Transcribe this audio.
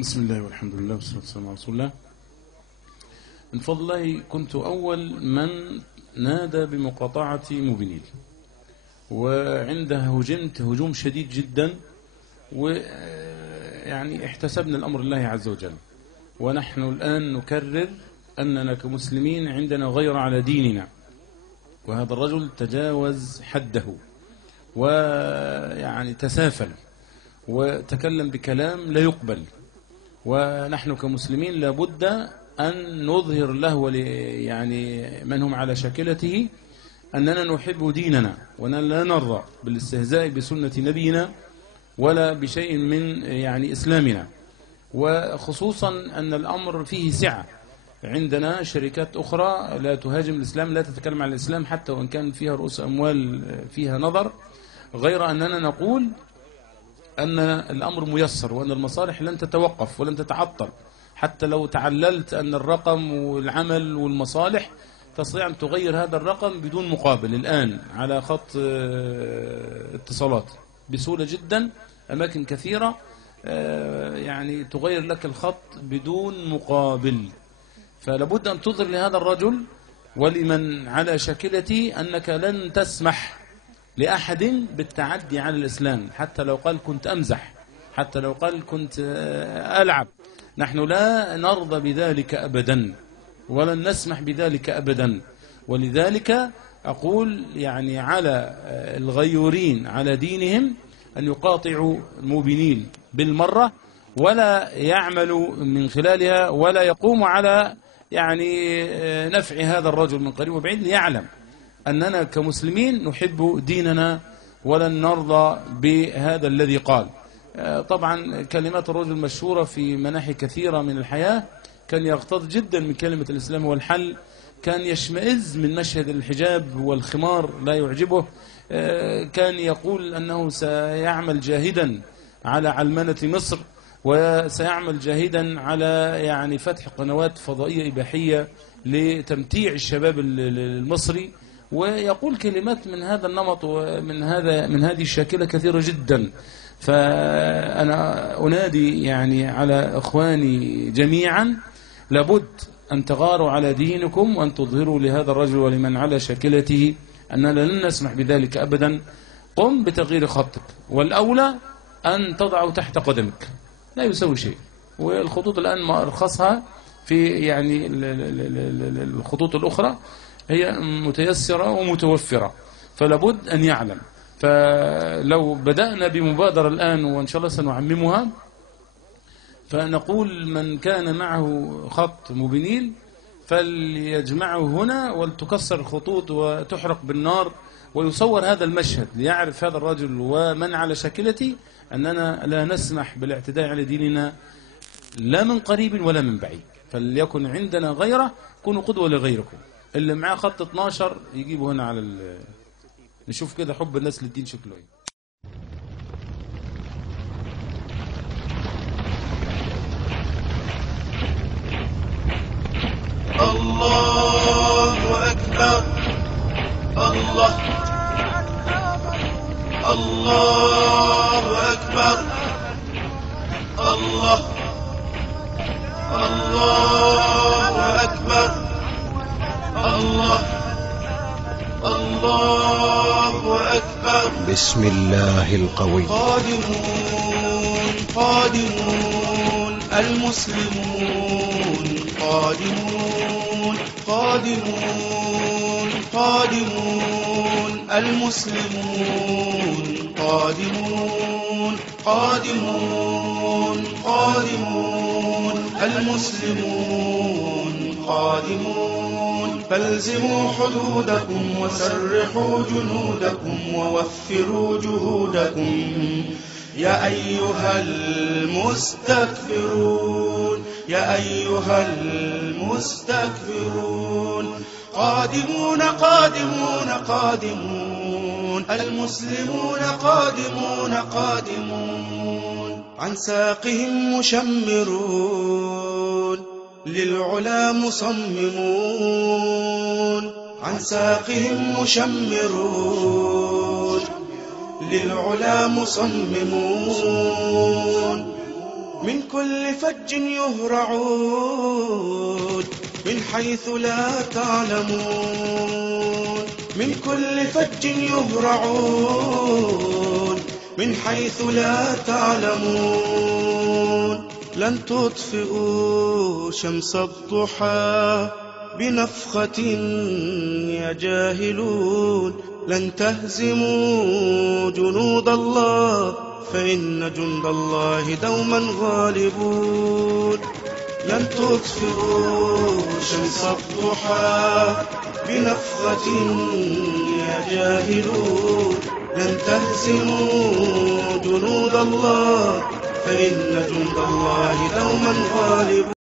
بسم الله والحمد لله والصلاة والسلام على رسول الله. من فضل الله كنت أول من نادى بمقاطعة موبينيل، وعندها هجمت هجوم شديد جدا، ويعني احتسبنا الأمر الله عز وجل. ونحن الآن نكرر أننا كمسلمين عندنا غير على ديننا، وهذا الرجل تجاوز حده ويعني تسافل وتكلم بكلام لا يقبل، ونحن كمسلمين لابد أن نظهر له يعني من هم على شاكلته أننا نحب ديننا، وأننا لا نرضى بالاستهزاء بسنة نبينا ولا بشيء من يعني إسلامنا، وخصوصا أن الأمر فيه سعة. عندنا شركات أخرى لا تهاجم الإسلام، لا تتكلم عن الإسلام حتى وإن كان فيها رؤوس أموال فيها نظر، غير أننا نقول أن الأمر ميسر وأن المصالح لن تتوقف ولن تتعطل. حتى لو تعللت أن الرقم والعمل والمصالح تستطيع أن تغير هذا الرقم بدون مقابل. الآن على خط اتصالات بسهولة جدا أماكن كثيرة يعني تغير لك الخط بدون مقابل. فلابد أن تظهر لهذا الرجل ولمن على شاكلتي أنك لن تسمح لأحد بالتعدي على الإسلام، حتى لو قال كنت أمزح، حتى لو قال كنت ألعب. نحن لا نرضى بذلك أبدا ولن نسمح بذلك أبدا. ولذلك أقول يعني على الغيورين على دينهم أن يقاطعوا موبينيل بالمرة، ولا يعملوا من خلالها ولا يقوموا على يعني نفع هذا الرجل من قريب وبعيد، ليعلم أننا كمسلمين نحب ديننا ولن نرضى بهذا الذي قال. طبعا كلمات الرجل مشهورة في مناحي كثيرة من الحياة، كان يغتاظ جدا من كلمة الإسلام هو الحل، كان يشمئز من مشهد الحجاب والخمار لا يعجبه، كان يقول أنه سيعمل جاهدا على علمنة مصر، وسيعمل جاهدا على يعني فتح قنوات فضائية إباحية لتمتيع الشباب المصري، ويقول كلمات من هذا النمط ومن هذه الشاكلة كثيرة جدا. فأنا أنادي يعني على إخواني جميعا لابد أن تغاروا على دينكم وأن تظهروا لهذا الرجل ولمن على شاكلته أننا لن نسمح بذلك أبدا. قم بتغيير خطك، والأولى أن تضعه تحت قدمك، لا يسوي شيء. والخطوط الآن ما أرخصها في يعني الخطوط الأخرى هي متيسرة ومتوفرة، فلابد أن يعلم. فلو بدأنا بمبادرة الآن وإن شاء الله سنعممها، فنقول من كان معه خط موبينيل فليجمعه هنا ولتكسر الخطوط وتحرق بالنار، ويصور هذا المشهد ليعرف هذا الرجل ومن على شاكلتي أننا لا نسمح بالاعتداء على ديننا لا من قريب ولا من بعيد. فليكن عندنا غيره، كونوا قدوة لغيركم. اللي معاه خط 12 يجيبه هنا على نشوف كده حب الناس للدين شكله ايه. الله أكبر، الله الله أكبر، الله الله أكبر، الله الله أكبر. بسم الله القوي. قادمون قادمون المسلمون، قادمون قادمون قادمون المسلمون، قادمون قادمون قادمون المسلمون، قادمون. فالزموا حدودكم وسرحوا جنودكم ووفروا جهودكم يا أيها المستكبرون، يا أيها المستكبرون. قادمون قادمون قادمون المسلمون، قادمون قادمون. عن ساقهم مشمرون للعلا مصممون، عن ساقهم مشمرون للعلا مصممون. من كل فج يهرعون من حيث لا تعلمون، من كل فج يهرعون من حيث لا تعلمون. لن تطفئوا شمس الضحى بنفخة يا جاهلون، لن تهزموا جنود الله فإن جند الله دوما غالبون. لن تطفئوا شمس الضحى بنفخة يا جاهلون، لن تهزموا جنود الله فإن جند الله دوما غالبون.